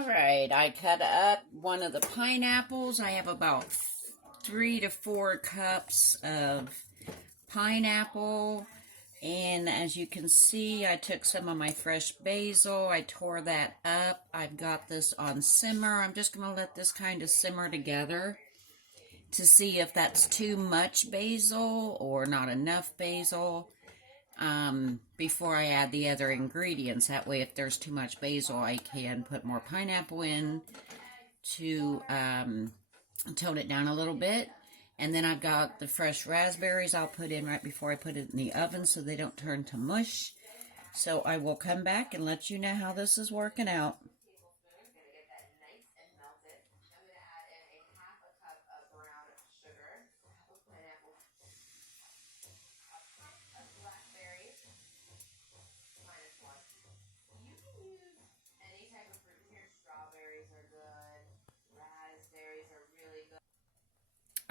All right, I cut up one of the pineapples. I have about 3 to 4 cups of pineapple. And as you can see, I took some of my fresh basil. I tore that up. I've got this on simmer. I'm just going to let this kind of simmer together to see if that's too much basil or not enough basil before I add the other ingredients. That way, if there's too much basil, I can put more pineapple in to tone it down a little bit. And then I've got the fresh raspberries I'll put in right before I put it in the oven so they don't turn to mush. So I will come back and let you know how this is working out.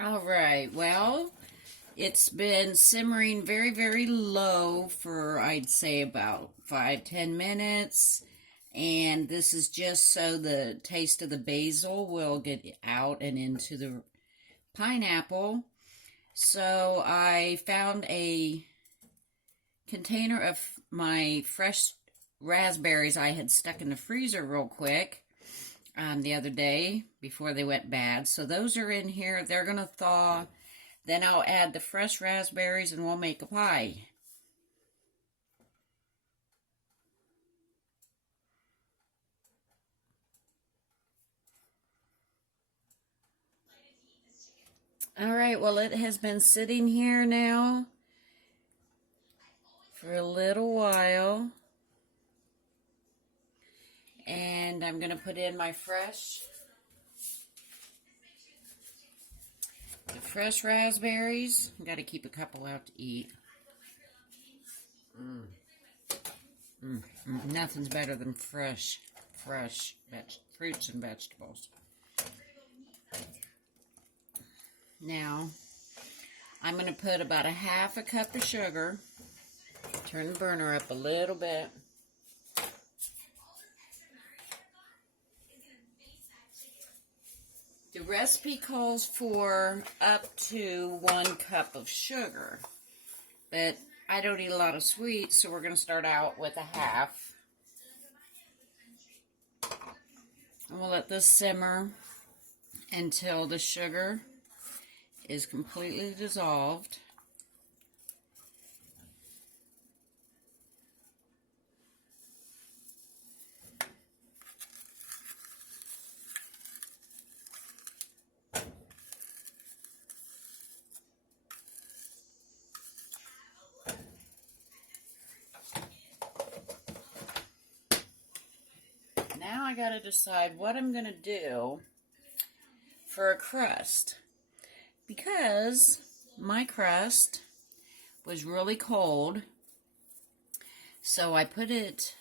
All right, well, it's been simmering very, very low for, I'd say, about 5-10 minutes. And this is just so the taste of the basil will get out and into the pineapple. So I found a container of my fresh raspberries I had stuck in the freezer real quick the other day before they went bad. So those are in here. They're going to thaw. Then I'll add the fresh raspberries and we'll make a pie. All right, well, it has been sitting here now for a little while. And I'm going to put in my fresh raspberries. Got to keep a couple out to eat. Nothing's better than fresh fruits and vegetables. Now, I'm going to put about a half a cup of sugar. Turn the burner up a little bit. The recipe calls for up to 1 cup of sugar, but I don't eat a lot of sweets, so we're going to start out with a half. And we'll let this simmer until the sugar is completely dissolved. Now I gotta decide what I'm gonna do for a crust, because my crust was really cold, so I put it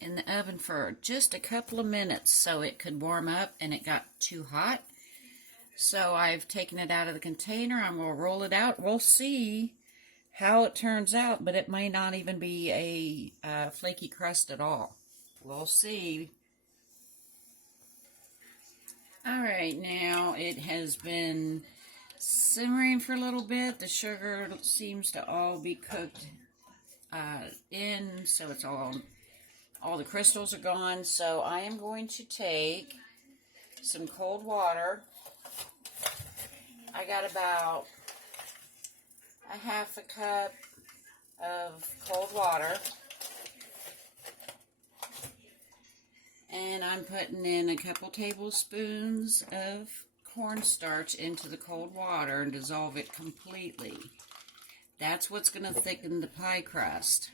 in the oven for just a couple of minutes so it could warm up, and it got too hot. So I've taken it out of the container. I'm gonna roll it out. We'll see how it turns out, but it may not even be a flaky crust at all. We'll see. All right, now it has been simmering for a little bit. The sugar seems to all be cooked in, so it's all the crystals are gone. So I am going to take some cold water. I got about a half a cup of cold water. And I'm putting in a couple tablespoons of cornstarch into the cold water and dissolve it completely. That's what's going to thicken the pie crust.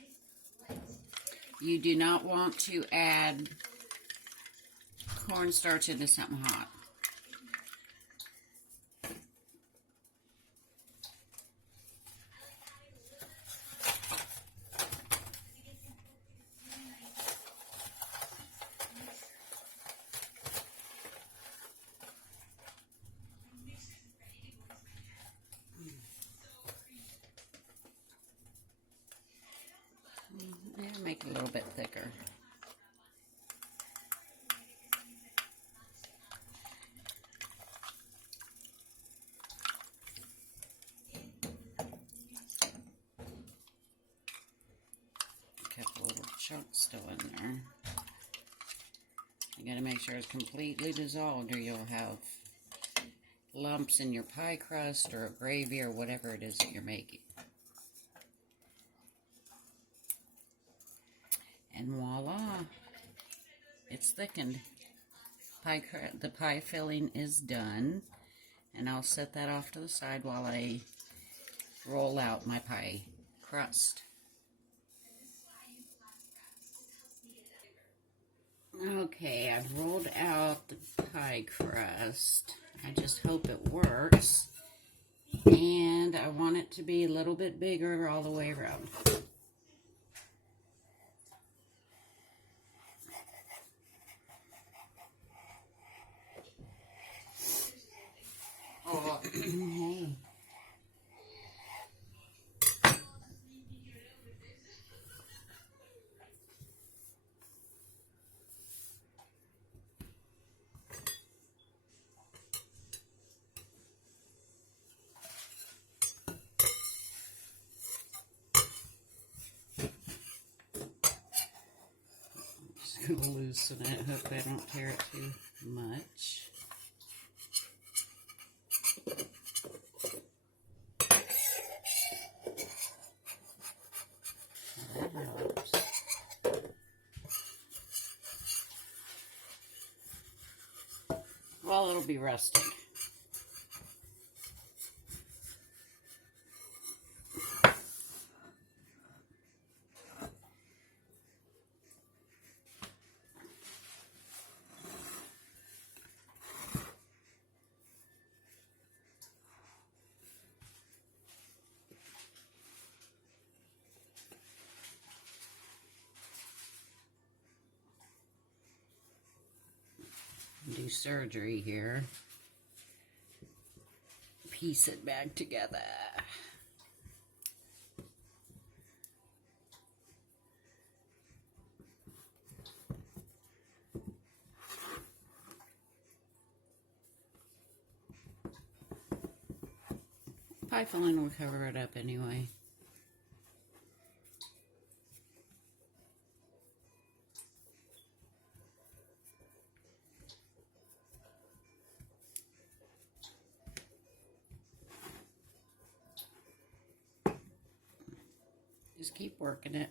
You do not want to add cornstarch into something hot. Make it a little bit thicker. chunk still in there. You gotta make sure it's completely dissolved or you'll have lumps in your pie crust or gravy or whatever it is that you're making. And voila, it's thickened. The pie filling is done, and I'll set that off to the side while I roll out my pie crust. Okay, I've rolled out the pie crust. I just hope it works, and I want it to be a little bit bigger all the way around. Oh, hey. I'm just going to loosen it. Hope I don't tear it too much. That helps. Well, it'll be rustic. Do surgery here. Piece it back together. Pie filling will cover it up anyway. Just keep working it.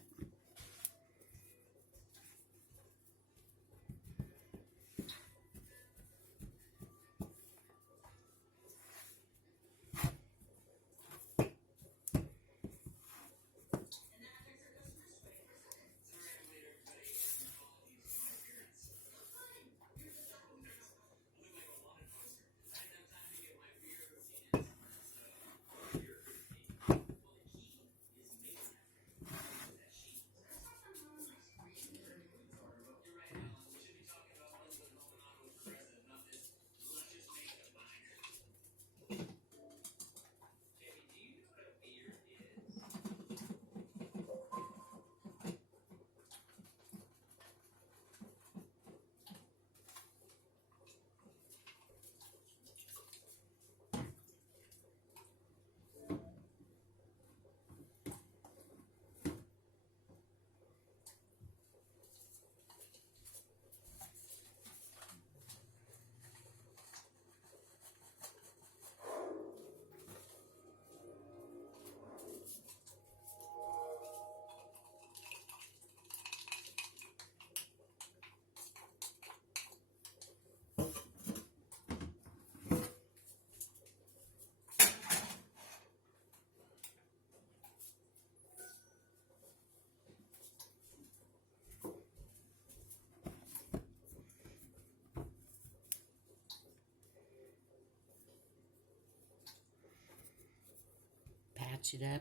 Patch it up.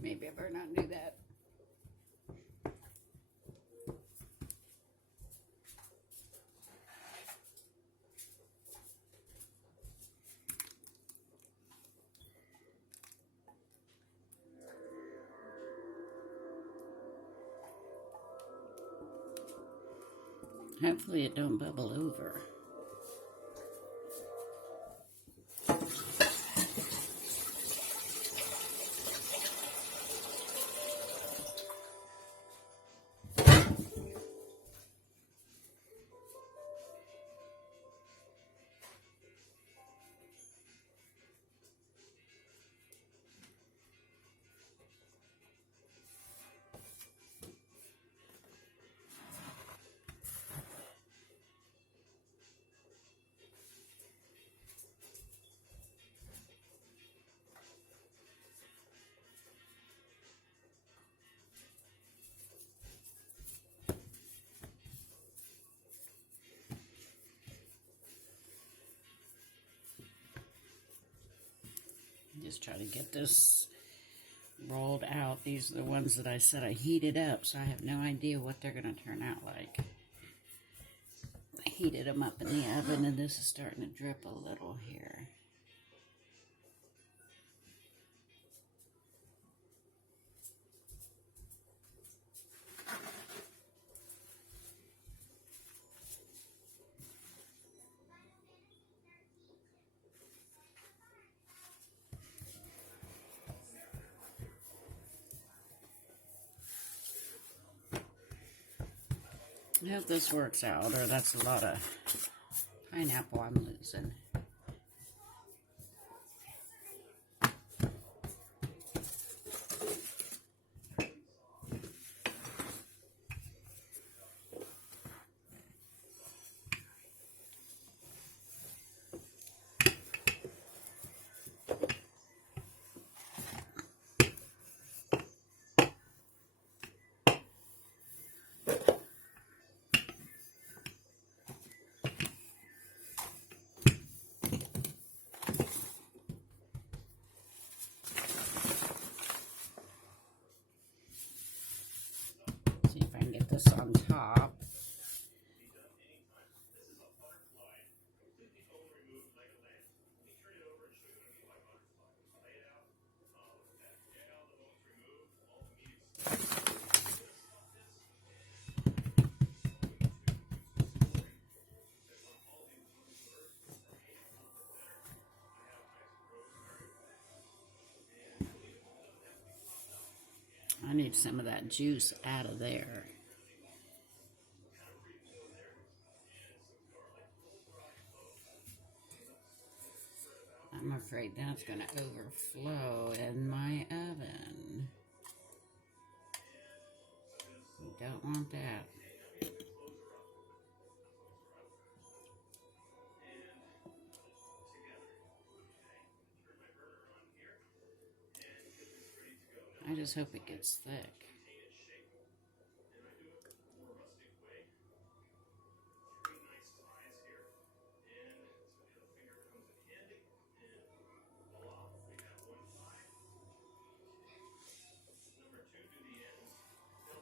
Maybe I better not do that. Hopefully it don't bubble over. just try to get this rolled out. These are the ones that I said I heated up, so I have no idea what they're going to turn out like. I heated them up in the oven, and this is starting to drip a little here. I hope this works out, or that's a lot of pineapple I'm losing. See if I can get this on top. I need some of that juice out of there. I'm afraid that's going to overflow in my oven. Don't want that. I just hope it gets thick.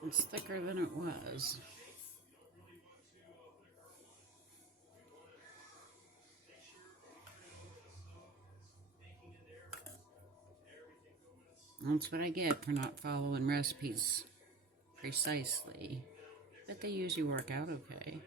It's thicker than it was. That's what I get for not following recipes precisely. But they usually work out okay.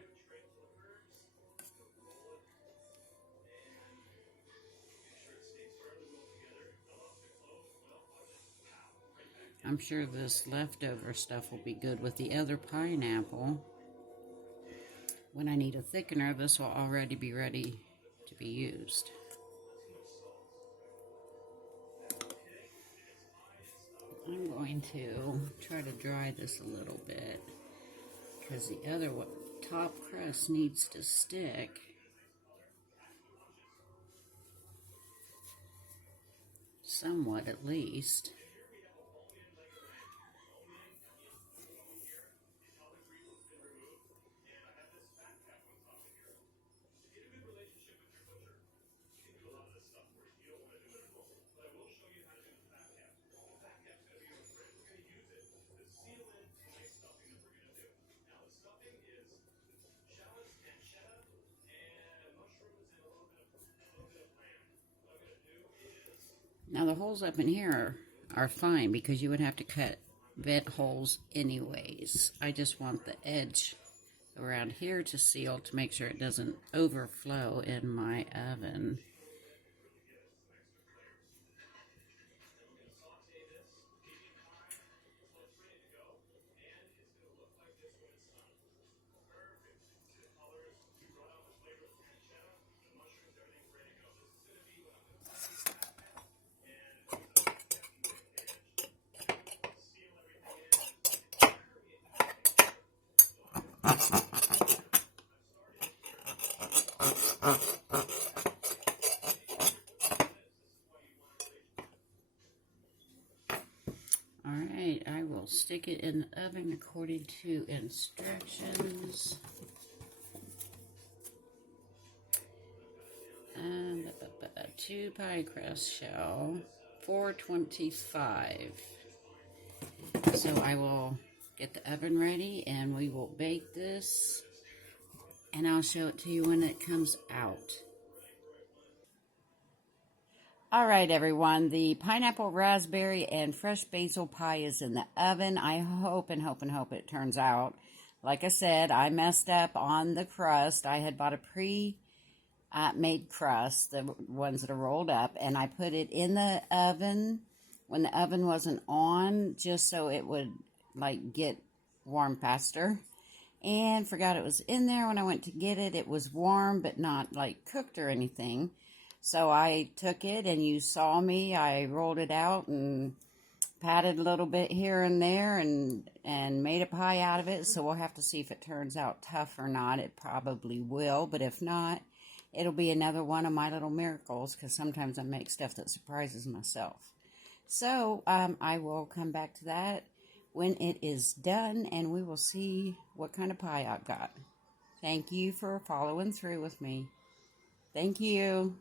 I'm sure this leftover stuff will be good with the other pineapple. When I need a thickener, this will already be ready to be used. I'm going to try to dry this a little bit because the other top crust needs to stick. Somewhat, at least. Now the holes up in here are fine because you would have to cut vent holes anyways. I just want the edge around here to seal to make sure it doesn't overflow in my oven. Alright, I will stick it in the oven according to instructions. 2 pie crust shell 425. So I will get the oven ready and we will bake this, and I'll show it to you when it comes out. All right, everyone, the pineapple raspberry and fresh basil pie is in the oven. I hope and hope and hope it turns out. Like I said, I messed up on the crust. I had bought a pre-made crust, the ones that are rolled up, and I put it in the oven when the oven wasn't on, just so it would like get warm faster. And forgot it was in there when I went to get it. It was warm, but not like cooked or anything. So I took it, and you saw me. I rolled it out and patted a little bit here and there and made a pie out of it. So we'll have to see if it turns out tough or not. It probably will, but if not, it'll be another one of my little miracles, because sometimes I make stuff that surprises myself. So I will come back to that when it is done, and we will see what kind of pie I've got. Thank you for following through with me. Thank you.